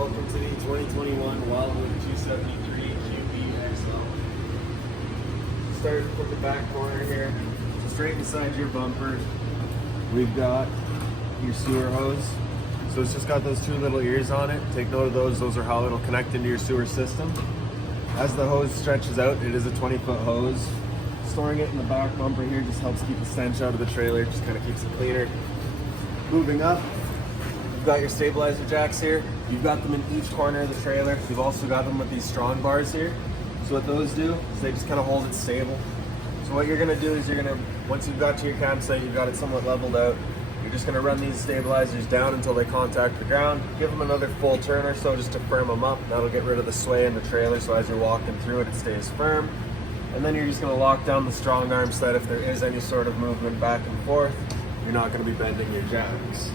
welcome to the 2021 Wildwood 273 QB Start from the back corner here, straight inside your bumper. We've got your sewer hose. So it's just got those two little ears on it. Take note of those. Those are how it'll connect into your sewer system. As the hose stretches out, it is a 20-foot hose. Storing it in the back bumper here just helps keep the stench out of the trailer, just kind of keeps it cleaner. Moving up, you've got your stabilizer jacks here. You've got them in each corner of the trailer. You've also got them with these strong bars here. So what those do is they just kind of hold it stable. So what you're gonna do is once you've got to your campsite, you've got it somewhat leveled out, you're just gonna run these stabilizers down until they contact the ground. Give them another full turn or so just to firm them up. That'll get rid of the sway in the trailer, so as you're walking through it, it stays firm. And then you're just gonna lock down the strong arm so that if there is any sort of movement back and forth, you're not gonna be bending your jacks.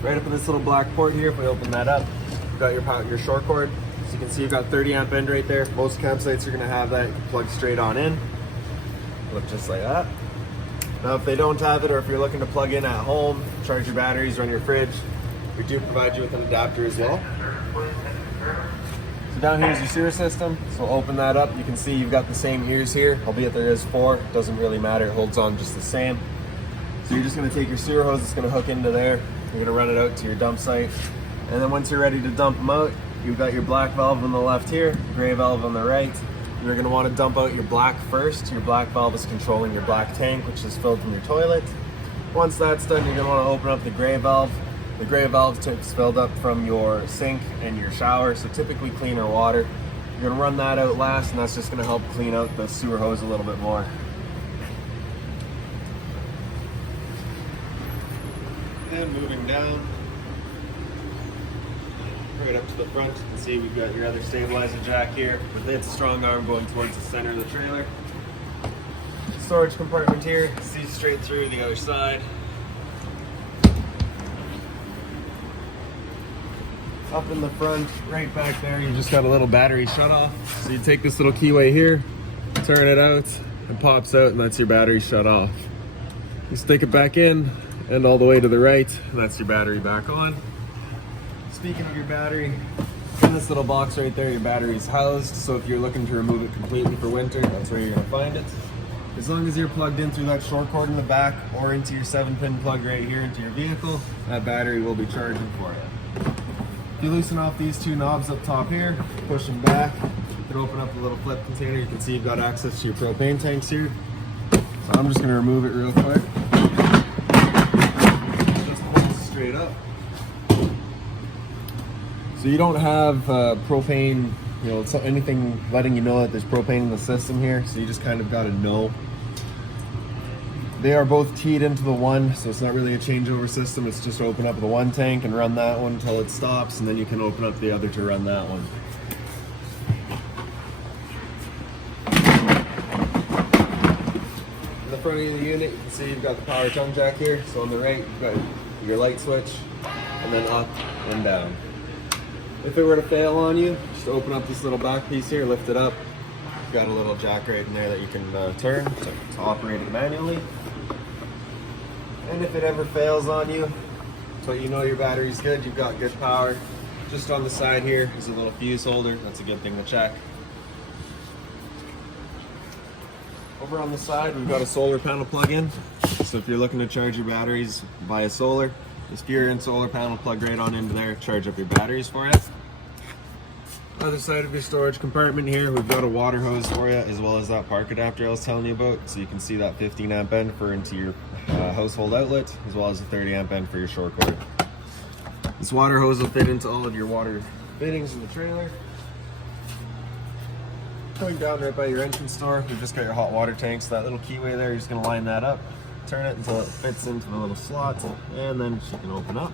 Right up in this little black port here, if we open that up, you've got your short cord. So you can see you've got 30 amp end right there. Most campsites are gonna have that. You can plug straight on in. Look just like that. Now if they don't have it, or if you're looking to plug in at home, charge your batteries, run your fridge, we do provide you with an adapter as well. So down here is your sewer system. So open that up. You can see you've got the same ears here, albeit there is 4. It doesn't really matter, it holds on just the same. So you're just gonna take your sewer hose, it's gonna hook into there. You're gonna run it out to your dump site. And then once you're ready to dump them out, you've got your black valve on the left here, gray valve on the right. You're gonna wanna dump out your black first. Your black valve is controlling your black tank, which is filled from your toilet. Once that's done, you're gonna wanna open up the gray valve. The gray valve is filled up from your sink and your shower, so typically cleaner water. You're gonna run that out last, and that's just gonna help clean out the sewer hose a little bit more. And moving down, right up to the front, you can see we've got your other stabilizer jack here with its strong arm going towards the center of the trailer. Storage compartment here, see straight through the other side. Up in the front, right back there, you just got a little battery shut off. So you take this little keyway here, turn it out, it pops out, and that's your battery shut off. You stick it back in, and all the way to the right, and that's your battery back on. Speaking of your battery, in this little box right there, your battery is housed. So if you're looking to remove it completely for winter, that's where you're gonna find it. As long as you're plugged in through that short cord in the back or into your 7-pin plug right here into your vehicle, that battery will be charging for you. If you loosen off these two knobs up top here, push them back, you can open up the little flip container. You can see you've got access to your propane tanks here. So I'm just gonna remove it real quick. Just pull straight up. So you don't have propane, anything letting you know that there's propane in the system here, so you just kind of gotta know. They are both teed into the one, so it's not really a changeover system. It's just open up the one tank and run that one until it stops, and then you can open up the other to run that one. In the front of the unit, you can see you've got the power tongue jack here. So on the right, you've got your light switch, and then up and down. If it were to fail on you, just open up this little back piece here, lift it up. You've got a little jack right in there that you can turn to operate it manually. And if it ever fails on you, so you know your battery's good, you've got good power. Just on the side here is a little fuse holder. That's a good thing to check. Over on the side, we've got a solar panel plug-in. So if you're looking to charge your batteries via solar, just gear in solar panel, plug right on into there, charge up your batteries for you. Other side of your storage compartment here, we've got a water hose for you, as well as that park adapter I was telling you about. So you can see that 15 amp end for into your household outlet, as well as a 30 amp end for your short cord. This water hose will fit into all of your water fittings in the trailer. Going down right by your entrance door, we've just got your hot water tank. So that little keyway there, you're just gonna line that up, turn it until it fits into the little slot, and then she can open up.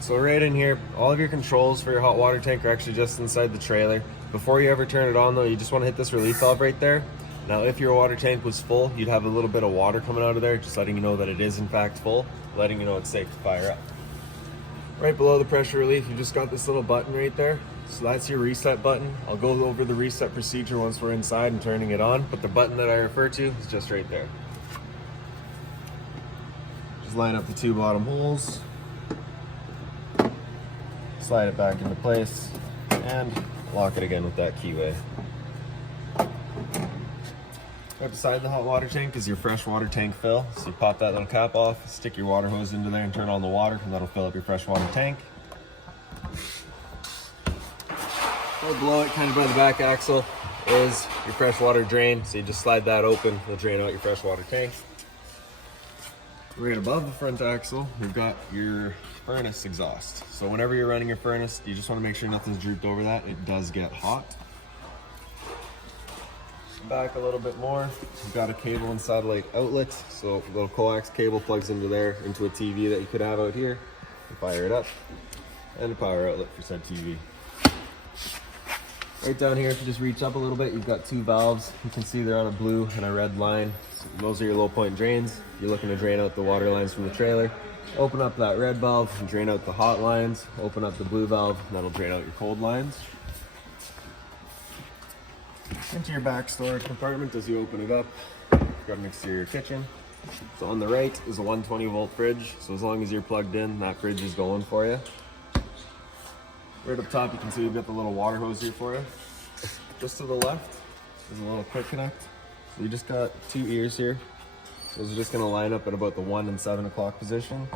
So right in here, all of your controls for your hot water tank are actually just inside the trailer. Before you ever turn it on though, you just want to hit this relief valve right there. Now if your water tank was full, you'd have a little bit of water coming out of there, just letting you know that it is in fact full, letting you know it's safe to fire up. Right below the pressure relief, you just got this little button right there. So that's your reset button. I'll go over the reset procedure once we're inside and turning it on, but the button that I refer to is just right there. Just line up the two bottom holes. slide it back into place, and lock it again with that keyway. Right beside the hot water tank is your fresh water tank fill. So you pop that little cap off, stick your water hose into there and turn on the water, and that'll fill up your fresh water tank. Right below it, kind of by the back axle, is your freshwater drain. So you just slide that open, it'll drain out your freshwater tank. Right above the front axle, we've got your furnace exhaust. So whenever you're running your furnace, you just want to make sure nothing's drooped over that. It does get hot. Back a little bit more, we've got a cable and satellite outlet. So a little coax cable plugs into there, into a TV that you could have out here. You fire it up, and a power outlet for said TV. Right down here, if you just reach up a little bit, you've got two valves. You can see they're on a blue and a red line. So those are your low point drains. You're looking to drain out the water lines from the trailer. Open up that red valve and drain out the hot lines. Open up the blue valve, and that'll drain out your cold lines. Into your back storage compartment, as you open it up, you've got an exterior kitchen. So on the right is a 120 volt fridge. So as long as you're plugged in, that fridge is going for you. Right up top, you can see we've got the little water hose here for you. Just to the left is a little quick connect. So you just got two ears here. Those are just gonna line up at about the 1 and 7 o'clock position.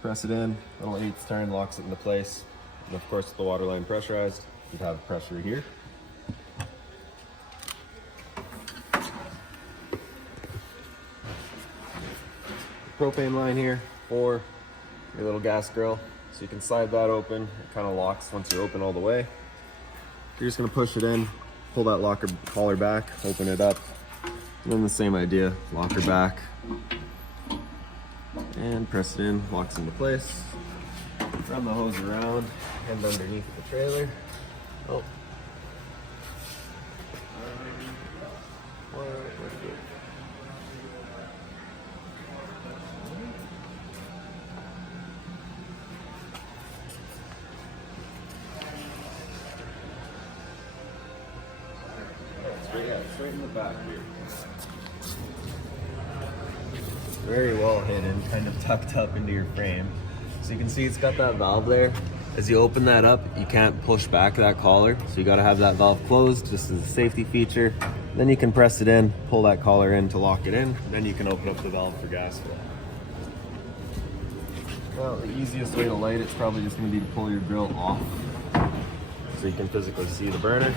Press it in, little 8th turn locks it into place. And of course, with the water line pressurized, you'd have pressure here. Propane line here for your little gas grill. So you can slide that open. It kind of locks once you open all the way. You're just gonna push it in, pull that locker collar back, open it up. And then the same idea, locker back. And press it in, locks into place. Run the hose around and underneath the trailer. Oh. Straight in the back here. Very well hidden, kind of tucked up into your frame. So you can see it's got that valve there. As you open that up, you can't push back that collar. So you gotta have that valve closed just as a safety feature. Then you can press it in, pull that collar in to lock it in. Then you can open up the valve for gas flow. Well, the easiest way to light it's probably just gonna be to pull your grill off so you can physically see the burner.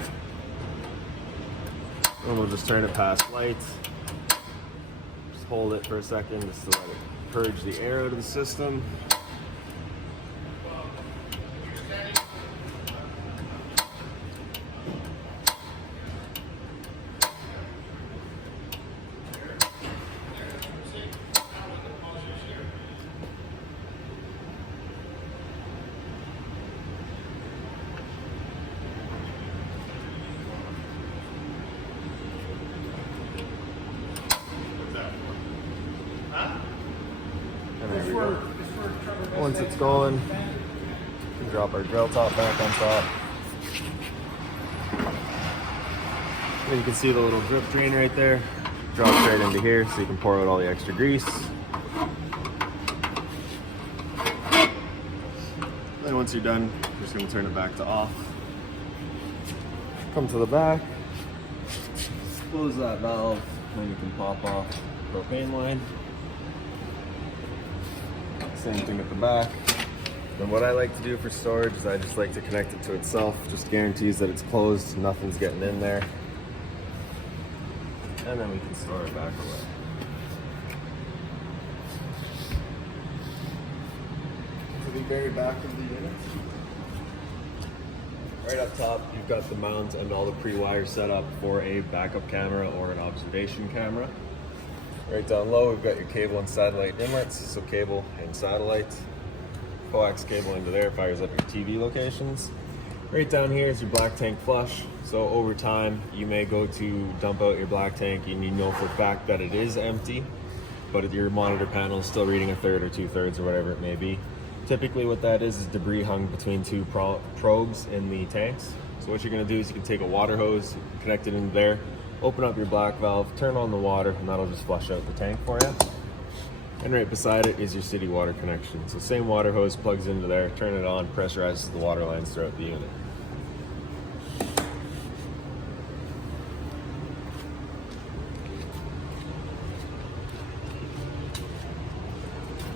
And we'll just turn it past lights. Just hold it for a second just to let it purge the air out of the system. And there we go. Once it's going, we can drop our grill top back on top. And you can see the little drip drain right there. Drops right into here so you can pour out all the extra grease. Then once you're done, you're just going to turn it back to off. Come to the back, close that valve, then you can pop off the propane line. Same thing at the back. And what I like to do for storage is I just like to connect it to itself. Just guarantees that it's closed, nothing's getting in there. And then we can store it back away. To the very back of the unit. Right up top, you've got the mount and all the pre-wires set up for a backup camera or an observation camera. Right down low, we've got your cable and satellite inlets, so cable and satellite. Coax cable into there fires up your TV locations. Right down here is your black tank flush. So over time, you may go to dump out your black tank and you know for a fact that it is empty, but your monitor panel is still reading 1/3 or 2/3 or whatever it may be. Typically what that is debris hung between two probes in the tanks. So what you're gonna do is you can take a water hose, connect it in there, open up your black valve, turn on the water, and that'll just flush out the tank for you. And right beside it is your city water connection. So same water hose plugs into there, turn it on, pressurizes the water lines throughout the unit.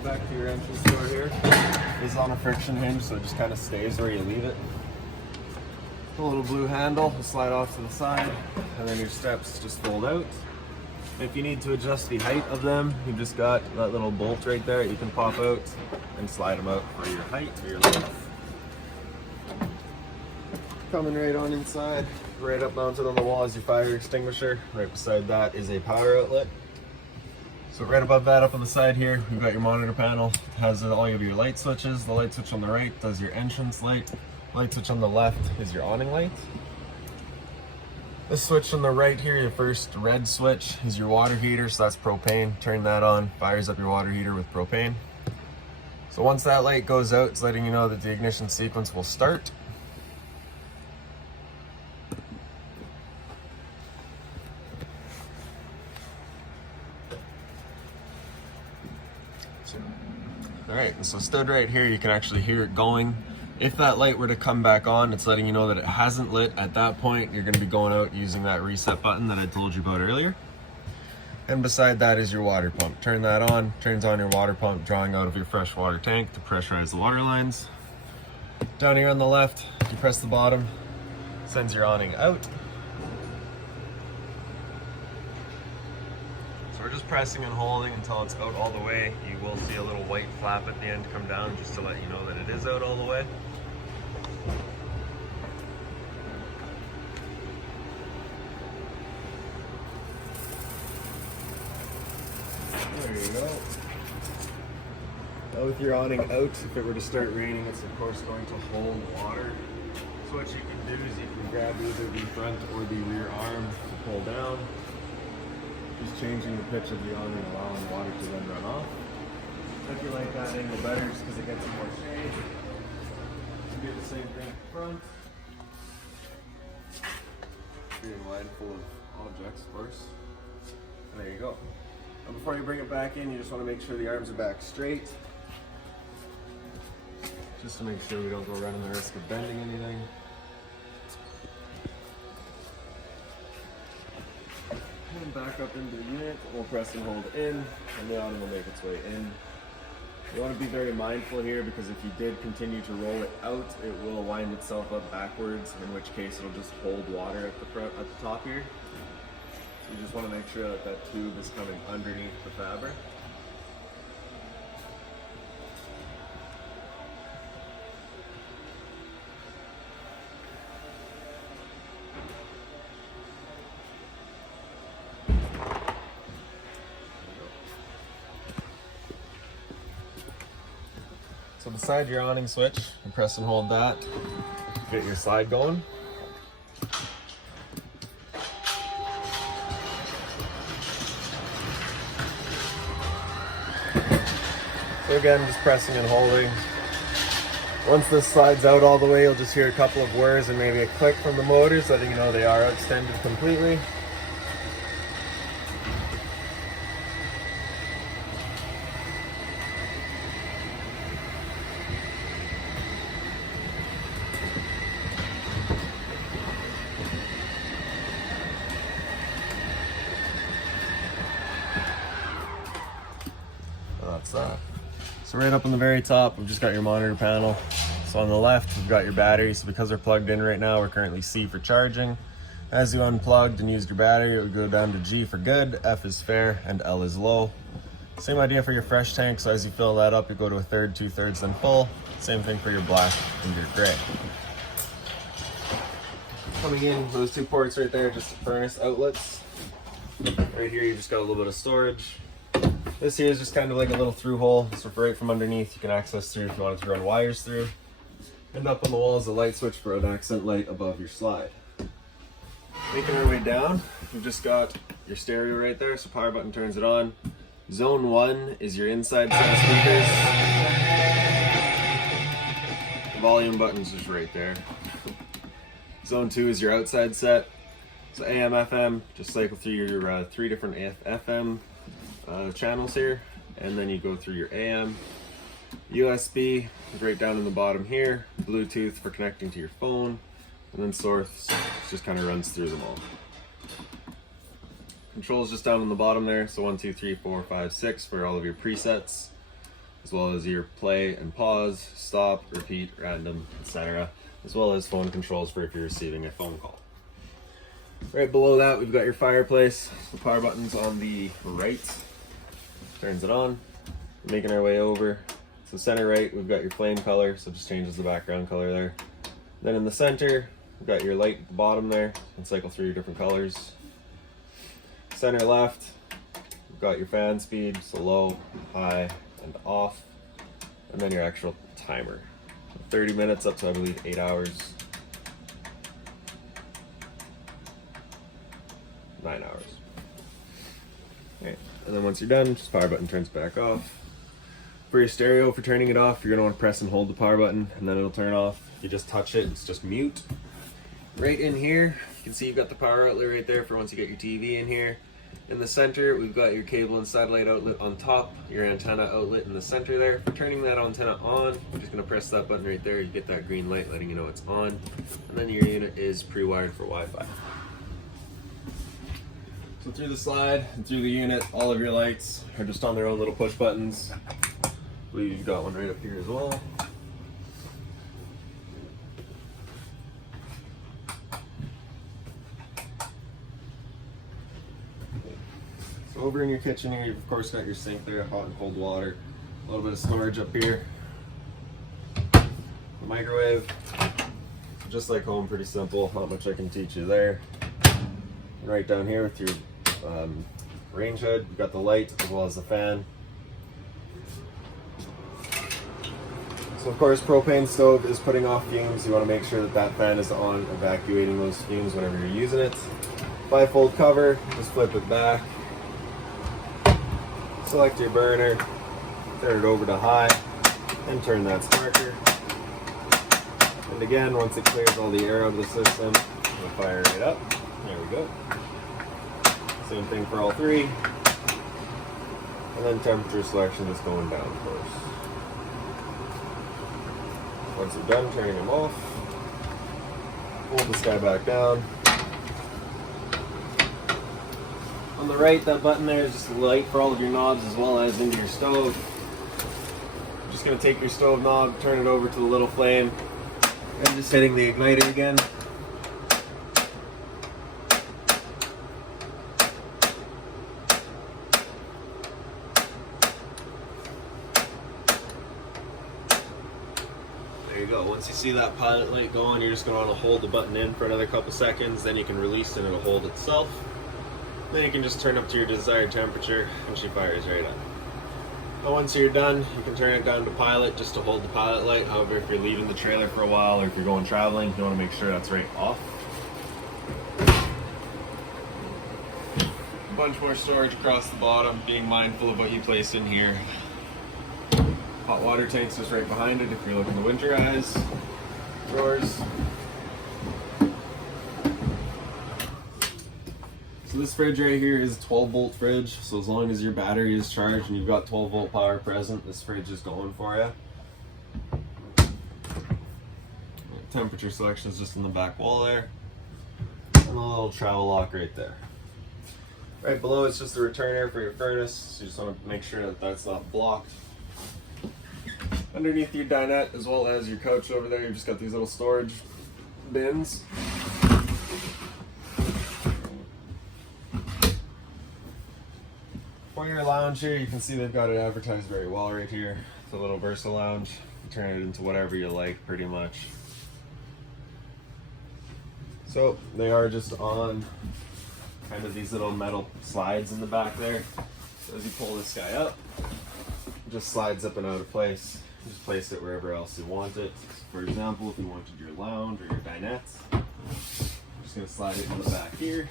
Back to your entrance door here. It's on a friction hinge, so it just kind of stays where you leave it. The little blue handle will slide off to the side, and then your steps just fold out. If you need to adjust the height of them, you've just got that little bolt right there. You can pop out and slide them out for your height or your length. Coming right on inside, right up mounted on the wall is your fire extinguisher. Right beside that is a power outlet. So right above that, up on the side here, we've got your monitor panel. It has all of your light switches. The light switch on the right does your entrance light. Light switch on the left is your awning light. This switch on the right here, your first red switch, is your water heater, so that's propane. Turn that on, fires up your water heater with propane. So once that light goes out, it's letting you know that the ignition sequence will start. All right, so stood right here, you can actually hear it going. If that light were to come back on, it's letting you know that it hasn't lit. At that point, you're gonna be going out using that reset button that I told you about earlier. And beside that is your water pump. Turn that on, turns on your water pump, drawing out of your fresh water tank to pressurize the water lines. Down here on the left, you press the bottom, sends your awning out. We're just pressing and holding until it's out all the way. You will see a little white flap at the end come down just to let you know that it is out all the way. There you go. Now with your awning out, if it were to start raining, it's of course going to hold water. So what you can do is you can grab either the front or the rear arm to pull down. Just changing the pitch of the awning, allowing water to then run off. If you like that angle better, just because it gets more shade. You do the same thing at the front. Being mindful of objects, of course. And there you go. And before you bring it back in, you just want to make sure the arms are back straight. Just to make sure we don't go running the risk of bending anything. And back up into the unit, we'll press and hold in, and the awning will make its way in. You want to be very mindful here because if you did continue to roll it out, it will wind itself up backwards, in which case it'll just hold water at the front, at the top here. So you just want to make sure that that tube is coming underneath the fabric. So beside your awning switch, you press and hold that, get your slide going. So again, just pressing and holding. Once this slides out all the way, you'll just hear a couple of whirs and maybe a click from the motors, letting you know they are extended completely. That's that. So right up on the very top, we've just got your monitor panel. So on the left, we've got your battery. So because they're plugged in right now, we're currently C for charging. As you unplugged and used your battery, it would go down to G for good, F is fair, and L is low. Same idea for your fresh tank. So as you fill that up, you go to a third, 2/3, then full. Same thing for your black and your gray. Coming in, those two ports right there, just furnace outlets. Right here, you just got a little bit of storage. This here is just kind of like a little through hole. So right from underneath, you can access through if you wanted to run wires through. And up on the wall is a light switch for an accent light above your slide. Making our way down, we've just got your stereo right there, so power button turns it on. Zone 1 is your inside set of speakers. The volume button's just right there. Zone 2 is your outside set. So AM, FM, just cycle through your 3 different FM channels here. and then you go through your AM. USB is right down in the bottom here. Bluetooth for connecting to your phone, and then source just kind of runs through them all. Controls just down on the bottom there, so 1, 2, 3, 4, 5, 6 for all of your presets, as well as your play and pause, stop, repeat, random, etc., as well as phone controls for if you're receiving a phone call. Right below that, we've got your fireplace. The power button's on the right. Turns it on. We're making our way over. So center right, we've got your flame color, so it just changes the background color there. Then in the center, we've got your light at the bottom there. You can cycle through your different colors. Center left, we've got your fan speed, so low, high, and off. And then your actual timer. 30 minutes up to, I believe, 8 hours. 9 hours. Okay. And then once you're done, just power button turns back off. For your stereo, for turning it off, you're going to want to press and hold the power button, and then it'll turn off. If you just touch it, it's just mute. Right in here, you can see you've got the power outlet right there for once you get your TV in here. In the center, we've got your cable and satellite outlet on top, your antenna outlet in the center there. For turning that antenna on, you're just going to press that button right there. You get that green light letting you know it's on. And then your unit is pre-wired for Wi-Fi. So through the slide and through the unit, all of your lights are just on their own little push buttons. I believe you've got one right up here as well. So over in your kitchen here, you've of course got your sink there, hot and cold water, a little bit of storage up here. The microwave, just like home, pretty simple, not much I can teach you there. And right down here with your range hood, you've got the light as well as the fan. So of course, propane stove is putting off fumes. You want to make sure that that fan is on, evacuating those fumes whenever you're using it. 5-fold cover, just flip it back. Select your burner, turn it over to high, and turn that sparker. And again, once it clears all the air out of the system, we'll fire it up. There we go. Same thing for all three. And then temperature selection is going down, of course. Once you're done turning them off, hold this guy back down. On the right, that button there is just a light for all of your knobs as well as into your stove. You're just going to take your stove knob, turn it over to the little flame, and just hitting the igniter again. There you go. Once you see that pilot light go on, you're just going to want to hold the button in for another couple seconds, then you can release and it'll hold itself. Then you can just turn up to your desired temperature and she fires right up. Now once you're done, you can turn it down to pilot just to hold the pilot light. However, if you're leaving the trailer for a while or if you're going traveling, you want to make sure that's right off. A bunch more storage across the bottom, being mindful of what you place in here. Hot water tank's just right behind it if you're looking to winterize. Drawers. So this fridge right here is a 12-volt fridge, so as long as your battery is charged and you've got 12-volt power present, this fridge is going for you. Temperature selection is just in the back wall there. And a little travel lock right there. Right below it's just the return air for your furnace, so you just want to make sure that that's not blocked. Underneath your dinette as well as your couch over there, you've just got these little storage bins. For your lounge here, you can see they've got it advertised very well right here. It's a little Versa lounge. You turn it into whatever you like, pretty much. So they are just on kind of these little metal slides in the back there. So as you pull this guy up, it just slides up and out of place. You just place it wherever else you want it. For example, if you wanted your lounge or your dinette, I'm just going to slide it in the back here.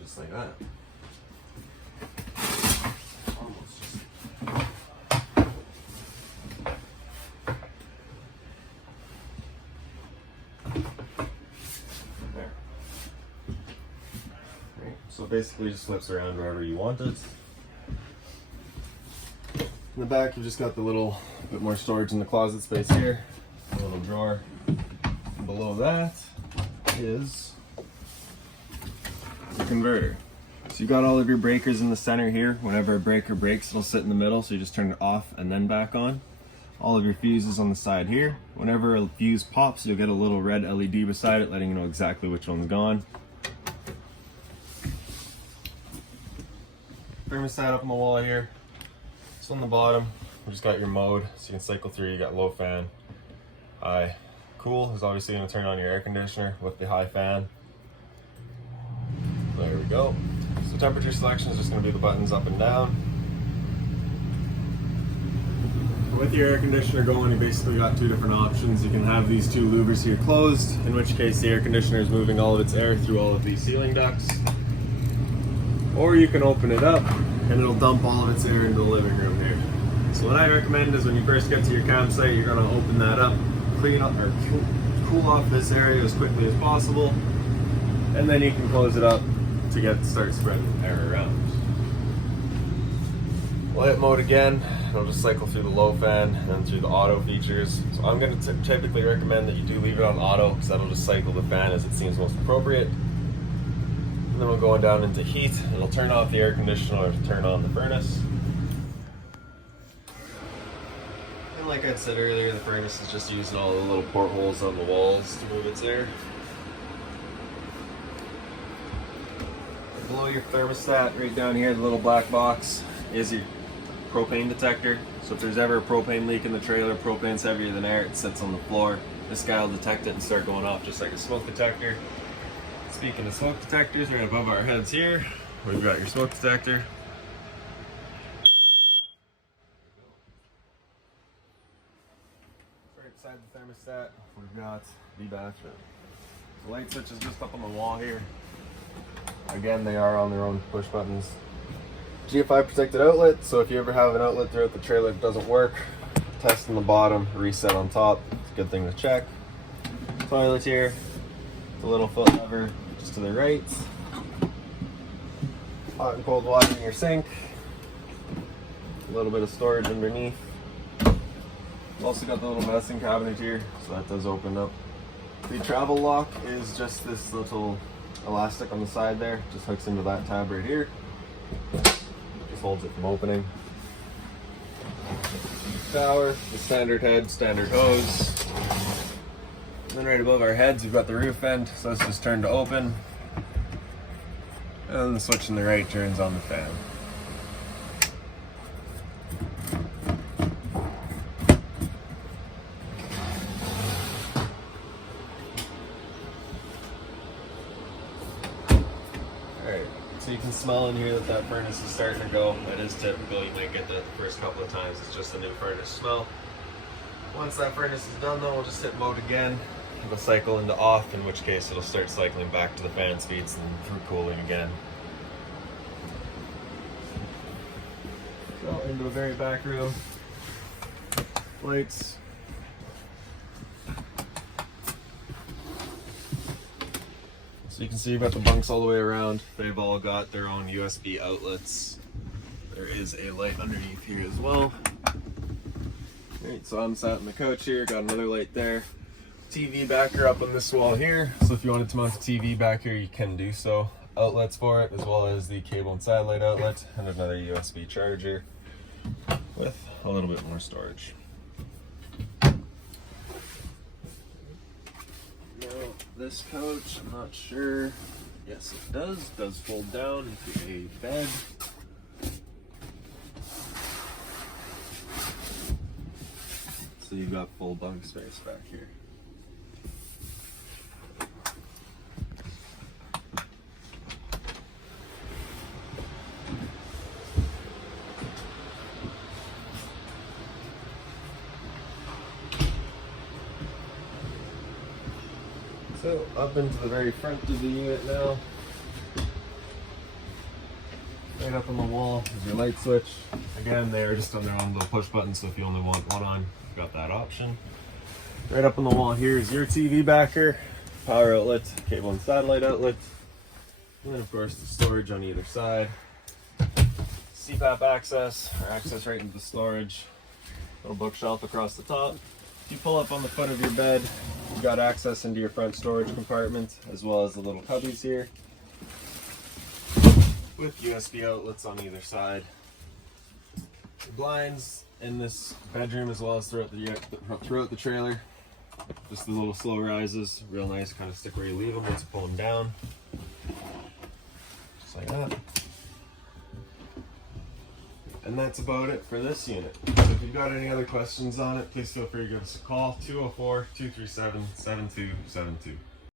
Just like that. So it basically just flips around wherever you want it. In the back, you've just got the little bit more storage in the closet space here, a little drawer. And below that is the converter. So you got all of your breakers in the center here. Whenever a breaker breaks, it'll sit in the middle, so you just turn it off and then back on. All of your fuses on the side here. Whenever a fuse pops, you'll get a little red LED beside it, letting you know exactly which one's gone. Thermostat up on the wall here. So on the bottom, we just got your mode, so you can cycle through. You got low fan, high. Cool is obviously going to turn on your air conditioner with the high fan. There we go. So temperature selection is just going to be the buttons up and down. With your air conditioner going, you basically got two different options. You can have these two louvers here closed, in which case the air conditioner is moving all of its air through all of these ceiling ducts. Or you can open it up and it'll dump all of its air into the living room here. So what I recommend is when you first get to your campsite, you're going to open that up, clean up or cool off this area as quickly as possible, and then you can close it up to start spreading air around. Light mode again, it'll just cycle through the low fan and then through the auto features. So I'm going to typically recommend that you do leave it on auto, because that'll just cycle the fan as it seems most appropriate. And then we're going down into heat. It'll turn off the air conditioner or turn on the furnace. And like I said earlier, the furnace is just using all the little portholes on the walls to move its air. Below your thermostat, right down here, the little black box is your propane detector. So if there's ever a propane leak in the trailer, propane's heavier than air, it sits on the floor. This guy will detect it and start going off just like a smoke detector. Speaking of smoke detectors, right above our heads here, we've got your smoke detector. Right beside the thermostat, we've got the bathroom. The light switch is just up on the wall here. Again, they are on their own push buttons. GFI protected outlet, so if you ever have an outlet throughout the trailer that doesn't work, test on the bottom, reset on top. It's a good thing to check. Toilet here, the little foot lever just to the right. Hot and cold water in your sink. A little bit of storage underneath. Also got the little medicine cabinet here, so that does open up. The travel lock is just this little elastic on the side there, just hooks into that tab right here. Just holds it from opening. Shower, the standard head, standard hose. And then right above our heads, we've got the roof vent, so that's just turned to open. And the switch on the right turns on the fan. Alright, so you can smell in here that furnace is starting to go. That is typical, you might get that the first couple of times, it's just a new furnace smell. Once that furnace is done though, we'll just hit mode again. It'll cycle into off, in which case it'll start cycling back to the fan speeds and through cooling again. So into the very back room. Lights. So you can see you've got the bunks all the way around. They've all got their own USB outlets. There is a light underneath here as well. Alright, so I'm sat on the couch here, got another light there. TV backer up on this wall here, so if you wanted to mount a TV back here, you can do so. Outlets for it, as well as the cable and satellite outlet, and another USB charger with a little bit more storage. Now, this couch, I'm not sure. Yes, it does fold down into a bed. So you've got full bunk space back here. So up into the very front of the unit now. Right up on the wall is your light switch. Again, they are just on their own little push button, so if you only want one on, you've got that option. Right up on the wall here is your TV backer, power outlet, cable and satellite outlet. And then of course the storage on either side. CPAP access, or access right into the storage. Little bookshelf across the top. If you pull up on the foot of your bed, you've got access into your front storage compartment, as well as the little cubbies here, with USB outlets on either side. The blinds in this bedroom, as well as throughout the trailer, just the little slow rises, real nice, kind of stick where you leave them. Let's pull them down, just like that. And that's about it for this unit. So if you've got any other questions on it, please feel free to give us a call, 204-237-7272.